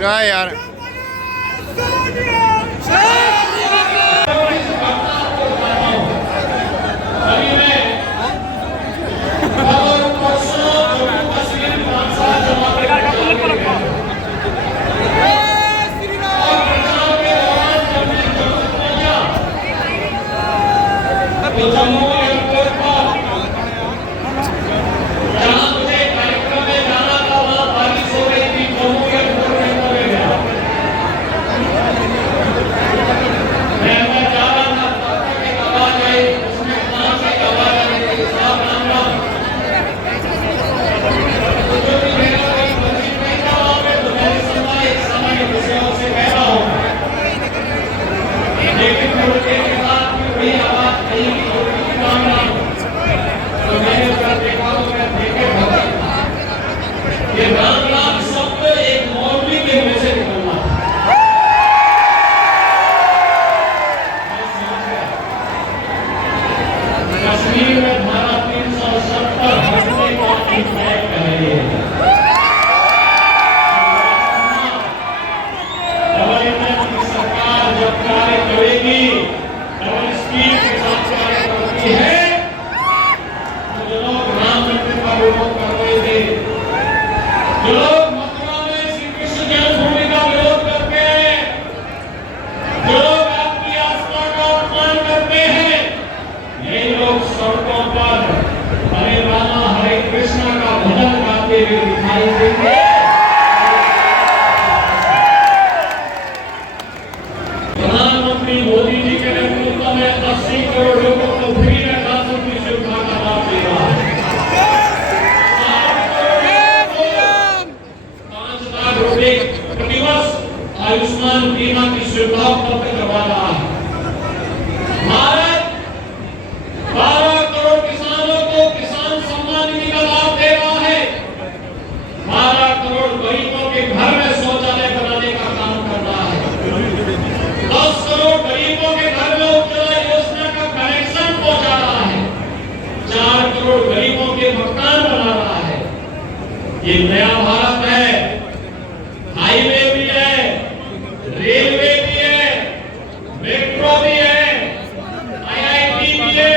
क्या यार प्रधानमंत्री मोदी जी के नेतृत्व में 80 करोड़ लोगों को फ्री में राशन की सुविधा का लाभ दे रहा है। 5 लाख रुपए प्रतिवर्ष आयुष्मान बीमा की सुविधा उपलब्ध करवा रहा है। भारत 12 करोड़ किसानों को किसान सम्मान निधि का लाभ दे रहा है। 12 करोड़ गरीबों के घर में शौचालय बनाने का काम कर रहा है। 10 करोड़ गरीबों के घर में उज्ज्वला योजना का कनेक्शन पहुंचा रहा है। 4 करोड़ गरीबों के मकान बना रहा है। ये नया भारत है। हाईवे भी है, रेलवे भी है, मेट्रो भी है, IIT भी है,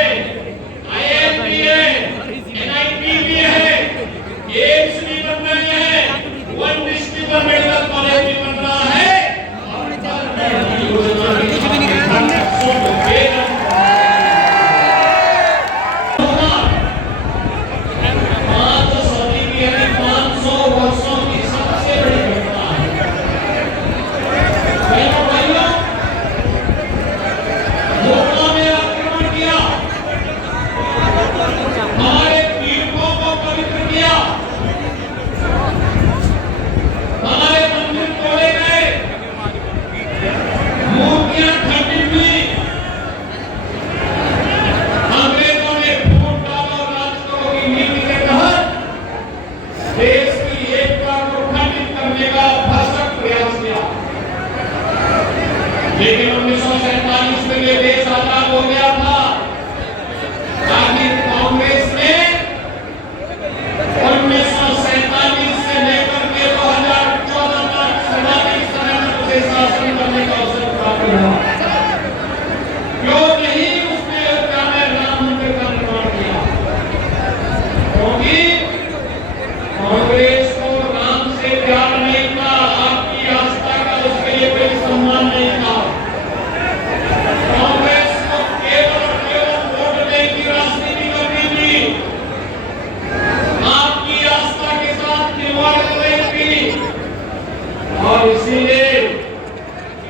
इसलिए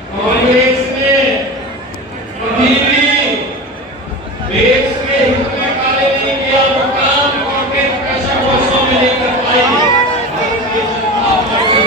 कांग्रेस ने कभी भी देश के हित में कार्य नहीं किया। वो काम कांग्रेस 65 वर्षों में नहीं कर पाई। भारतीय जनता पार्टी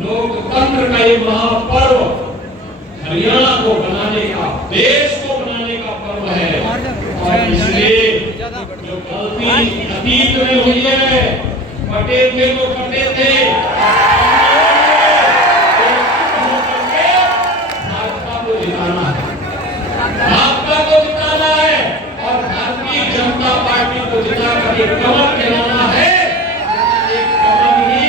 लोकतंत्र का ये महापर्व हरियाणा को बनाने का, देश को बनाने का पर्व है। और इसलिए जो गलती अतीत में हुई है, बटे थे तो बटे थे, भाजपा को जिताना है, भाजपा को जिताना है और भारतीय जनता पार्टी को जिता करके कमल खिलाना है। एक कमल ही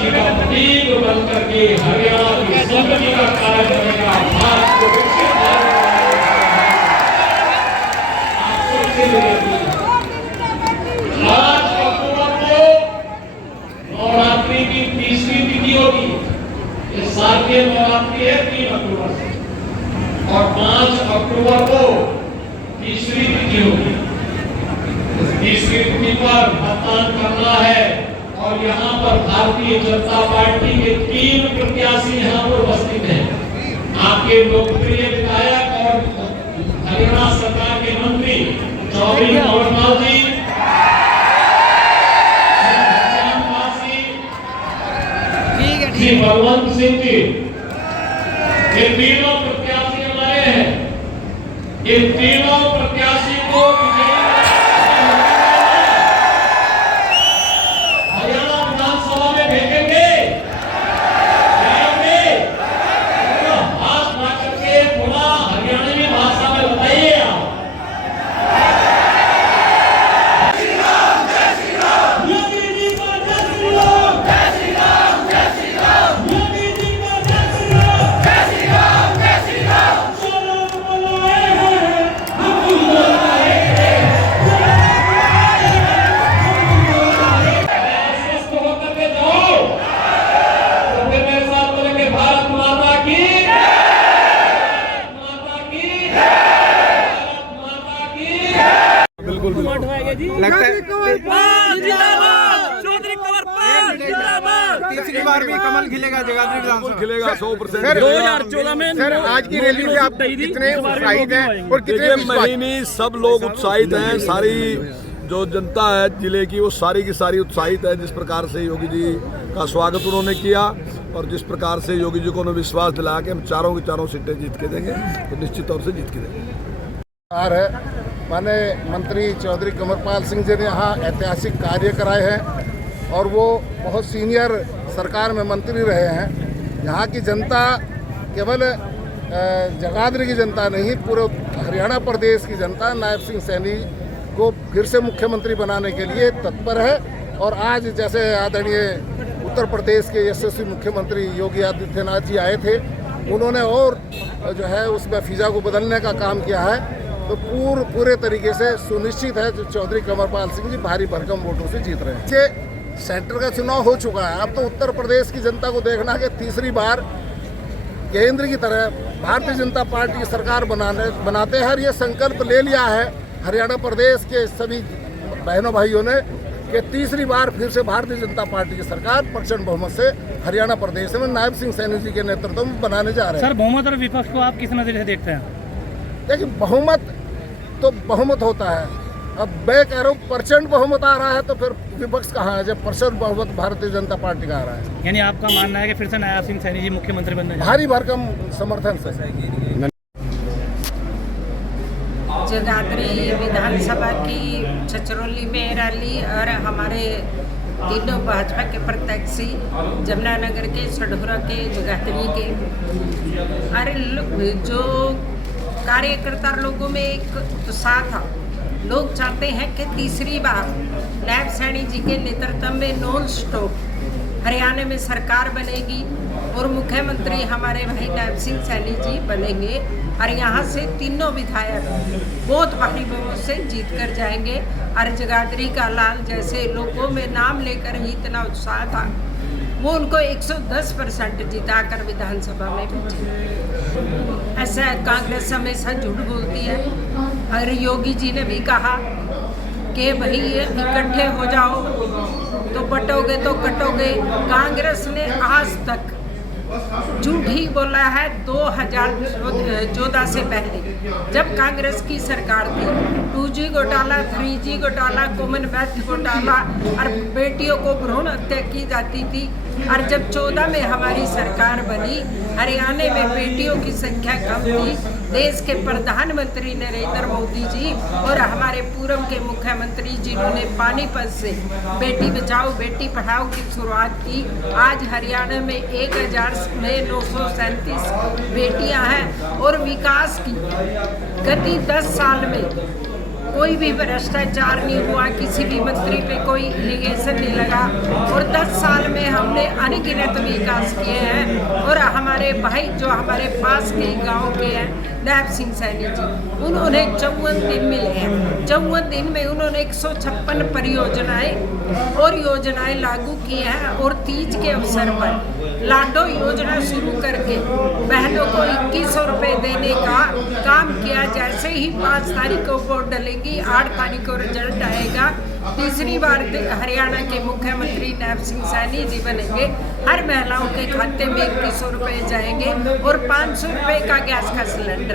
जी का प्रतीक बन करके हरियाणा की समृद्धि का कार्य करेगा। भारत को विकसित भारत आज अक्टूबर को नवरात्रि की 30वीं तिथि होगी। इस साल के नवरात्रि है 3 अक्टूबर से और 5 अक्टूबर को 30वीं तिथि होगी। इस 30वीं तिथि पर मतदान करना है और यहाँ पर भारतीय जनता पार्टी के 3 प्रत्याशी यहाँ पर उपस्थित हैं। आपके लोकप्रिय विधायक और हरियाणा सरकार के मंत्री चौधरी कंवरपाल जी, श्री बलवंत सिंह जी, ये तीनों प्रत्याशी हमारे हैं। इन तीनों प्रत्याशी को तीसरी बार भी कमल खिलेगा, जगाधरी विधानसभा खिलेगा 100%। 2014 में सर आज की रैली में आप कितने उत्साहित हैं और कितने महीने सब लोग उत्साहित हैं। सारी जो जनता है जिले की वो सारी की सारी उत्साहित है। जिस प्रकार से योगी जी का स्वागत उन्होंने किया और जिस प्रकार से योगी जी को उन्होंने विश्वास दिलाया कि हम चारों की चारों सीटें जीत के देंगे, तो निश्चित तौर से जीत के देंगे। माने मंत्री चौधरी कंवरपाल सिंह जी ने यहाँ ऐतिहासिक कार्य कराए हैं और वो बहुत सीनियर सरकार में मंत्री रहे हैं। यहाँ की जनता केवल जगाधरी की जनता नहीं, पूरे हरियाणा प्रदेश की जनता नायब सिंह सैनी को फिर से मुख्यमंत्री बनाने के लिए तत्पर है। और आज जैसे आदरणीय उत्तर प्रदेश के यशस्वी मुख्यमंत्री योगी आदित्यनाथ जी आए थे, उन्होंने और जो है उसमें फिजा को बदलने का काम किया है। तो पूरे तरीके से सुनिश्चित है कि चौधरी कंवरपाल सिंह जी भारी भरकम वोटों से जीत रहे हैं। सेंटर का चुनाव हो चुका है, अब तो उत्तर प्रदेश की जनता को देखना कि तीसरी बार केंद्र की तरह भारतीय जनता पार्टी की सरकार बनाते हैं। और ये संकल्प ले लिया है हरियाणा प्रदेश के सभी बहनों भाइयों ने कि तीसरी बार फिर से भारतीय जनता पार्टी की सरकार प्रचंड बहुमत से हरियाणा प्रदेश में नायब सिंह सैनी जी के नेतृत्व में बनाने जा रहे हैं। सर, बहुमत और विपक्ष को आप किस नजरिए से देखते हैं? देखिए, बहुमत तो बहुमत होता है। अब मैं कह रहा हूँ प्रचंड बहुमत आ रहा है तो फिर विपक्ष कहाँ है जब प्रचंड बहुमत भारतीय जनता पार्टी का आ रहा है। यानी आपका मानना है कि फिर से नायब सिंह सैनी जी मुख्यमंत्री बनने भारी भरकम समर्थन से। जगाधरी विधानसभा की छछरौली में रैली और हमारे तीनों भाजपा के प्रत्याशी जमुनानगर के, सढौरा के, जगाधरी के, अरे जो कार्यकर्ता लोगों में एक उत्साह था लोग चाहते हैं कि तीसरी बार नायब सैनी जी के नेतृत्व में नॉन स्टॉप हरियाणा में सरकार बनेगी और मुख्यमंत्री हमारे भाई नायब सिंह सैनी जी बनेंगे और यहाँ से तीनों विधायक बहुत भारी बहुमत से जीत कर जाएंगे। और जगाधरी का लाल जैसे लोगों में नाम लेकर ही इतना उत्साह था, वो उनको 110% जिताकर विधानसभा में भेजे। ऐसा कांग्रेस हमेशा झूठ बोलती है और योगी जी ने भी कहा कि भाई इकट्ठे हो जाओ तो बटोगे तो कटोगे। कांग्रेस ने आज तक झूठ ही बोला है। 2014 से पहले जब कांग्रेस की सरकार थी 2G घोटाला, 3G घोटाला, कॉमनवेल्थ घोटाला और बेटियों को भ्रूण हत्या की जाती थी। और जब 14 में हमारी सरकार बनी, हरियाणा में बेटियों की संख्या कम थी। देश के प्रधानमंत्री नरेंद्र मोदी जी और हमारे पूर्व के मुख्यमंत्री जिन्होंने पानीपत से बेटी बचाओ बेटी पढ़ाओ की शुरुआत की, आज हरियाणा में 1937 बेटियां हैं। और विकास की गति 10 साल में कोई भी भ्रष्टाचार नहीं हुआ, किसी भी मंत्री पे कोई एलिगेशन नहीं लगा और 10 साल में हमने अनगिनत विकास किए हैं। और हमारे भाई जो हमारे पास के गांव के हैं नायब सिंह सैनी जी, उन्होंने 54 दिन मिले हैं। 54 दिन में उन्होंने 156 परियोजनाएं और योजनाएं लागू की हैं। और तीज के अवसर पर लाडो योजना शुरू करके बहनों को 2100 रुपये देने का काम किया। जैसे ही 5 तारीख को वोट डलेगी, 8 तारीख को रिजल्ट आएगा, तीसरी बार हरियाणा के मुख्यमंत्री नायब सिंह सैनी जी बनेंगे। हर महिलाओं के खाते में 2100 रुपये जाएंगे और 500 रुपये का गैस का सिलेंडर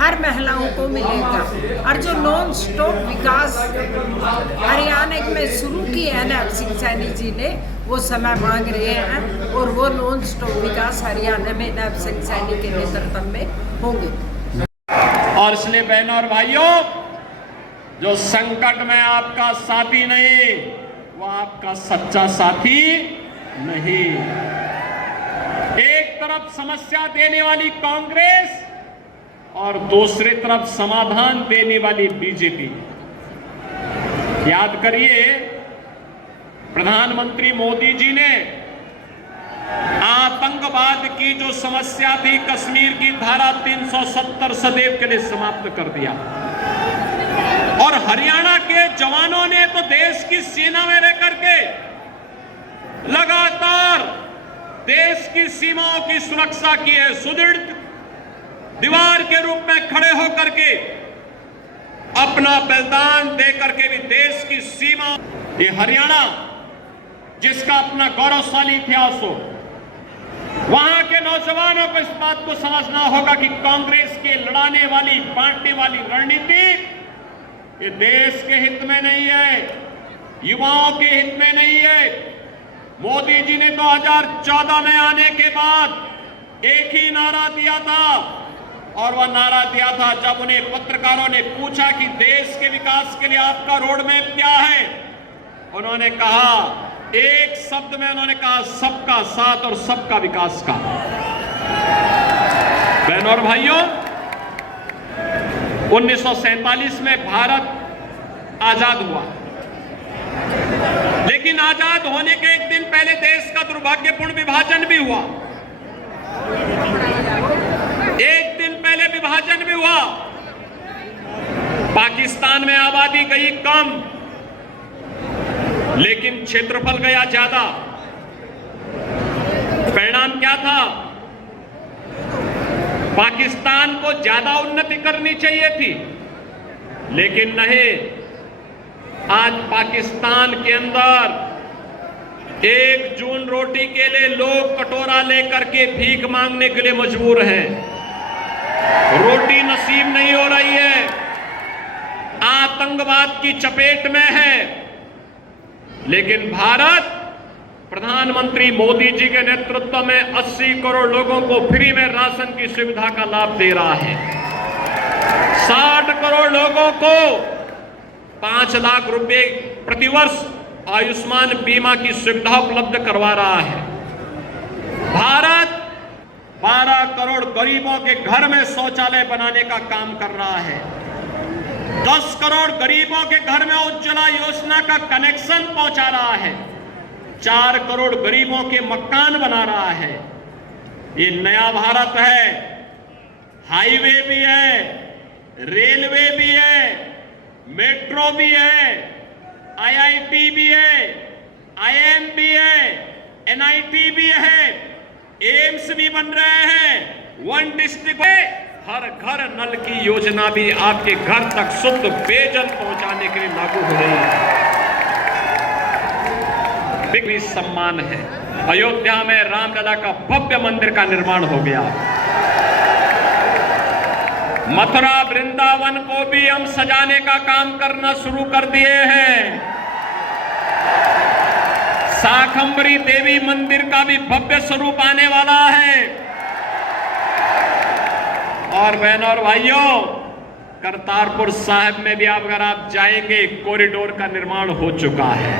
हर महिलाओं को मिलेगा। और जो नॉन स्टॉप विकास हरियाणा में शुरू किया है नायब सिंह सैनी जी ने, वो समय मांग रहे हैं और वो नॉन स्टॉप विकास हरियाणा में नायब सिंह सैनी के नेतृत्व में होंगे। और इसलिए बहनों और भाइयों, जो संकट में आपका साथी नहीं, वो आपका सच्चा साथी नहीं। एक तरफ समस्या देने वाली कांग्रेस और दूसरी तरफ समाधान देने वाली बीजेपी। याद करिए, प्रधानमंत्री मोदी जी ने आतंकवाद की जो समस्या थी, कश्मीर की धारा 370 सदैव के लिए समाप्त कर दिया। और हरियाणा के जवानों ने तो देश की सीमा में रह करके लगातार देश की सीमाओं की सुरक्षा की है। सुदृढ़ दीवार के रूप में खड़े होकर के अपना बलिदान दे करके भी देश की सीमा, ये हरियाणा जिसका अपना गौरवशाली इतिहास हो, वहां के नौजवानों को इस बात को समझना होगा कि कांग्रेस की लड़ाने वाली बांटने वाली रणनीति ये देश के हित में नहीं है, युवाओं के हित में नहीं है। मोदी जी ने 2014 में आने के बाद एक ही नारा दिया था, और वह नारा दिया था जब उन्हें पत्रकारों ने पूछा कि देश के विकास के लिए आपका रोड मैप क्या है, उन्होंने कहा, एक शब्द में उन्होंने कहा, सबका साथ और सबका विकास का। बहनों और भाइयों, 1947 में भारत आजाद हुआ, लेकिन आजाद होने के एक दिन पहले देश का दुर्भाग्यपूर्ण विभाजन भी हुआ। एक दिन पहले विभाजन भी हुआ। पाकिस्तान में आबादी गई कम, लेकिन क्षेत्रफल गया ज्यादा। परिणाम क्या था? पाकिस्तान को ज्यादा उन्नति करनी चाहिए थी, लेकिन नहीं। आज पाकिस्तान के अंदर 1 जून रोटी के लिए लोग कटोरा लेकर के भीख मांगने के लिए मजबूर हैं। रोटी नसीब नहीं हो रही है, आतंकवाद की चपेट में है। लेकिन भारत प्रधानमंत्री मोदी जी के नेतृत्व में 80 करोड़ लोगों को फ्री में राशन की सुविधा का लाभ दे रहा है। 60 करोड़ लोगों को 5 लाख रुपए प्रतिवर्ष आयुष्मान बीमा की सुविधा उपलब्ध करवा रहा है। भारत 12 करोड़ गरीबों के घर में शौचालय बनाने का काम कर रहा है। 10 करोड़ गरीबों के घर में उज्ज्वला योजना का कनेक्शन पहुंचा रहा है, 4 करोड़ गरीबों के मकान बना रहा है। ये नया भारत है। हाईवे भी है, रेलवे भी है, मेट्रो भी है, आईआईटी भी है, आईएम भी है, एनआईटी भी है, एम्स भी बन रहे हैं। 1 डिस्ट्रिक्ट में हर घर नल की योजना भी आपके घर तक शुद्ध पेयजल पहुंचाने के लिए लागू हो रही है। भी सम्मान है। अयोध्या में रामलला का भव्य मंदिर का निर्माण हो गया। मथुरा वृंदावन को भी हम सजाने का काम करना शुरू कर दिए हैं। शाकंभरी देवी मंदिर का भी भव्य स्वरूप आने वाला है। और बहनों और भाइयों, करतारपुर साहिब में भी अगर आप जाएंगे, कॉरिडोर का निर्माण हो चुका है,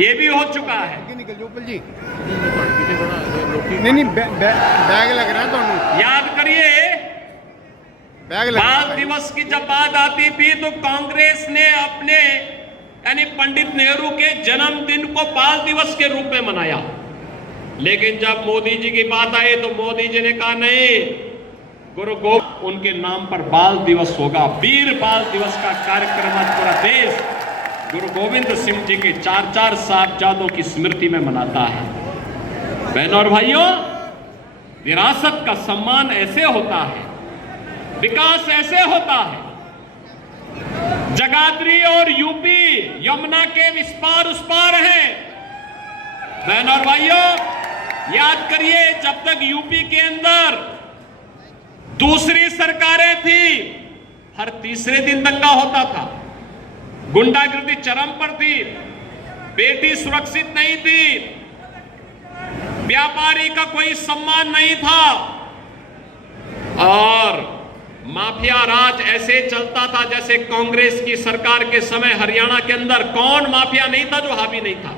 ये भी हो चुका है। नहीं बैग लग रहा है तो याद करिए, बाल दिवस की जब बात आती थी तो कांग्रेस ने अपने यानी पंडित नेहरू के जन्मदिन को बाल दिवस के रूप में मनाया। लेकिन जब मोदी जी की बात आई तो मोदी जी ने कहा नहीं, गुरु गोविंद उनके नाम पर बाल दिवस होगा। वीर बाल दिवस का कार्यक्रम आज पूरा देश गुरु गोविंद सिंह जी के 4 साहिबजादों की स्मृति में मनाता है। बहनों और भाइयों, विरासत का सम्मान ऐसे होता है, विकास ऐसे होता है। जगाधरी और यूपी यमुना के इस पार उस पार हैं। बहनों और भाइयों, याद करिए, जब तक यूपी के अंदर दूसरी सरकारें थी, हर तीसरे दिन दंगा होता था, गुंडागर्दी चरम पर थी, बेटी सुरक्षित नहीं थी, व्यापारी का कोई सम्मान नहीं था और माफिया राज ऐसे चलता था जैसे कांग्रेस की सरकार के समय हरियाणा के अंदर कौन माफिया नहीं था जो हावी नहीं था।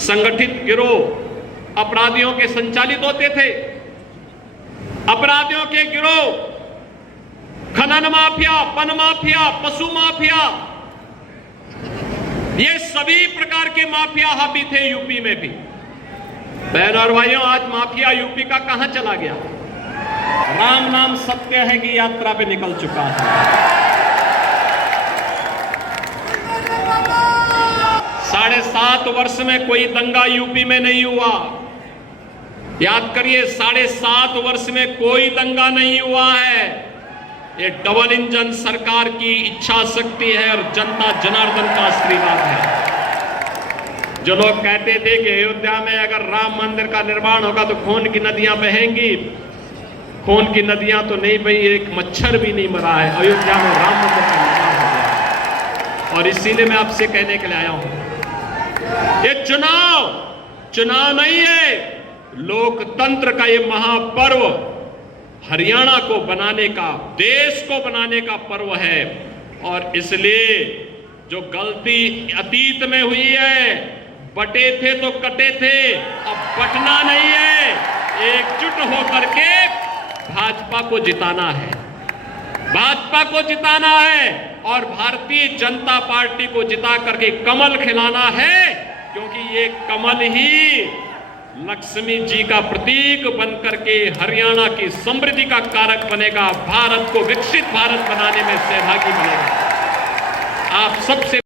संगठित गिरोह अपराधियों के संचालित होते थे। अपराधियों के गिरोह, खनन माफिया, वन माफिया, पशु माफिया, ये सभी प्रकार के माफिया हावी थे यूपी में भी। बहनों और भाइयों, आज माफिया यूपी का कहां चला गया? राम नाम सत्य है की यात्रा पे निकल चुका है। 7.5 वर्ष में कोई दंगा यूपी में नहीं हुआ। याद करिए, 7.5 वर्ष में कोई दंगा नहीं हुआ है। ये डबल इंजन सरकार की इच्छा शक्ति है और जनता जनार्दन का आशीर्वाद है। जो लोग कहते थे कि अयोध्या में अगर राम मंदिर का निर्माण होगा तो खून की नदियां बहेंगी, खून की नदियां तो नहीं बही, एक मच्छर भी नहीं मरा है। अयोध्या में राम मंदिर का निर्माण हो गया और इसीलिए मैं आपसे कहने के लिए आया हूं, ये चुनाव नहीं है, लोकतंत्र का ये महापर्व हरियाणा को बनाने का, देश को बनाने का पर्व है। और इसलिए जो गलती अतीत में हुई है, बटे थे तो कटे थे, अब बटना नहीं है, एकजुट होकर के भाजपा को जिताना है, भाजपा को जिताना है और भारतीय जनता पार्टी को जिता करके कमल खिलाना है, क्योंकि ये कमल ही लक्ष्मी जी का प्रतीक बनकर के हरियाणा की समृद्धि का कारक बनेगा, भारत को विकसित भारत बनाने में सहभागी बनेगा। आप सबसे